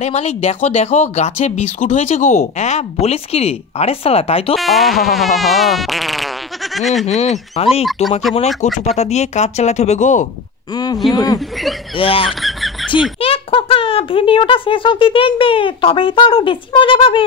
আরে মালিক দেখো দেখো গাছে বিস্কুট হয়েছে গো। হ্যাঁ বলিস কি রে? আরে শালা তাই তো। মালিক তোমাকে মনে হয় কচু পাতা দিয়ে কাজ চালাতে হবে গো। খোকা ভিডিওটা শেষ অবধি দেখবে, তবেই তো আরো বেশি মজা পাবে।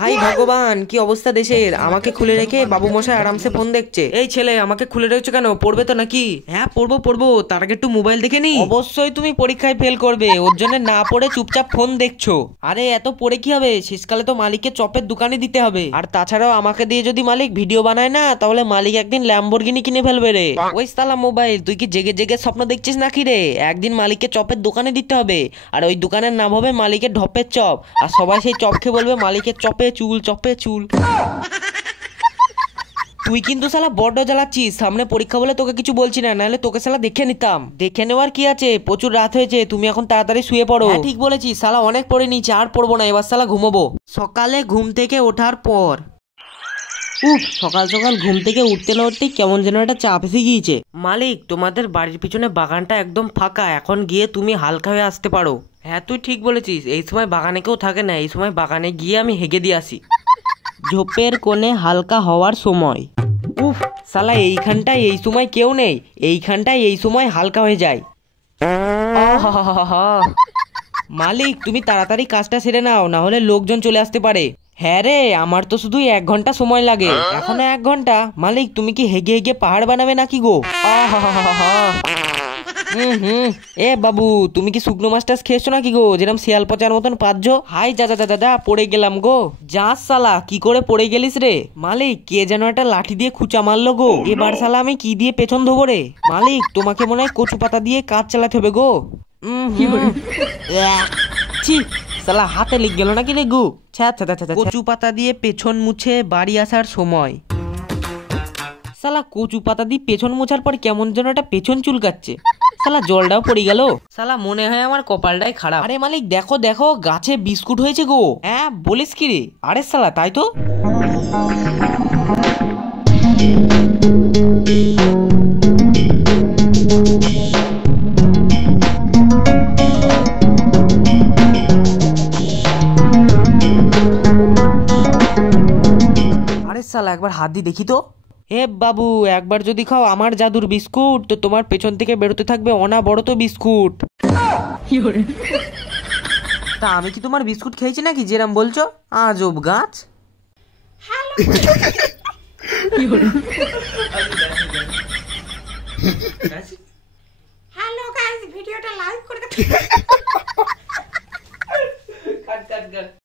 হাই ভগবান, কি অবস্থা দেশের। আমাকে খুলে রেখে বাবু মশাই আরামসে ফোন দেখছে। এই ছেলে আমাকে খুলে রেখেছো কেন? পড়বে তো নাকি? হ্যাঁ পড়বো, তার আগে একটু মোবাইল দেখে নি। অবশ্যই তুমি পরীক্ষায় ফেল করবে, ওর জন্য না পড়ে চুপচাপ ফোন দেখছো। আরে এত পড়ে কি হবে, শেষকালে তো মালিককে চপের দোকানে দিতে হবে। আর তাছাড়াও আমাকে দিয়ে যদি মালিক ভিডিও বানায় না, তাহলে মালিক একদিন ল্যাম্বরগিনি কিনে ফেলবে রে। ওই সালা মোবাইল, তুই কি জেগে জেগে স্বপ্ন দেখছিস নাকি রে? একদিন মালিককে চপের দোকানে দিতে হবে, আর ওই দোকানের নাম হবে মালিকের ঢপের চপ। আর সবাই সেই চপ খেয়ে বলবে মালিকের চপে চুল, চপে চুল। তুই কিন্তু শালা বড্ড জ্বালাচ্ছিস। সামনে পরীক্ষা বলে তোকে কিছু বলছি না, নাহলে তোকে শালা দেখে নিতাম। দেখে নেওয়ার কি আছে, প্রচুর রাত হয়েছে, তুমি এখন তাড়াতাড়ি শুয়ে পড়ো। ঠিক বলেছিস, শালা অনেক পড়ে নিয়েছি, আর পড়বো না, এবার শালা ঘুমোবো। সকালে ঘুম থেকে ওঠার পর সকাল সকাল ঘুম থেকে উঠতে না উঠতেই কেমন যেন একটা চাপ এসে গিয়েছে। মালিক তোমাদের বাড়ির পিছনে বাগানটা একদম ফাঁকা, এখন গিয়ে তুমি হালকা হয়ে আসতে পারো। হ্যাঁ তুই ঠিক বলেছিস, এই সময় বাগানে কেউ থাকে না, এই সময় বাগানে গিয়ে আমি হেগে দিয়ে আসি। ঝোপের কোণে হালকা হওয়ার সময়। শালা এইখানটায় এই সময় কেউ নেই, এইখানটায় এই সময় হালকা হয়ে যায়। মালিক তুমি তাড়াতাড়ি কাজটা সেরে নাও, না হলে লোকজন চলে আসতে পারে। হ্যাঁ রে, আমার তো শুধু 1 ঘন্টা সময় লাগে। এখনো 1 ঘন্টা? মালিক তুমি কি হেগে হেগে পাহাড় বানাবে নাকি গো? এ বাবু, তুমি কি শুকনো মাছ টাছ খেয়েছো নাকি গো, যেরকম শিয়াল পচার মতন পাচ্ছ? হাই যা পড়ে গেলাম গো। যাস শালা, কি করে পড়ে গেলিস রে? মালিক কে যেন একটা লাঠি দিয়ে খুঁচা মারলো গো। এবার শালা আমি কি দিয়ে পেছন ধোবো রে? মালিক তোমাকে মনে হয় কচু পাতা দিয়ে কাজ চালাতে হবে গো। শালা হাতে লেগে গেল নাকি রে গু? কচু পাতা দিয়ে পেছন মুছে বাড়ি আসার সময়। শালা কচু পাতা দিয়ে পেছন মোছার পর কেমন যেন একটা পেছন চুলকাচ্ছে। শালা জলটাও পড়ে গেল। শালা মনে হয় আমার কপালটাই খারাপ। আরে মালিক দেখো দেখো গাছে বিস্কুট হয়েছে গো। হ্যাঁ বলিস কি রে? আরে শালা তাই তো। আরে শালা একবার হাত দিয়ে দেখি তো। হে বাবু, একবার যদি খাও আমার জাদুর বিস্কুট, তো তোমার পেছন থেকে বেরোতে থাকবে অনাবরত বিস্কুট। তা আমি কি তোমার বিস্কুট খেয়েছি নাকি যেরম বলছো? আজব গাছ। হ্যালো গাইস, ভিডিওটা লাইক করে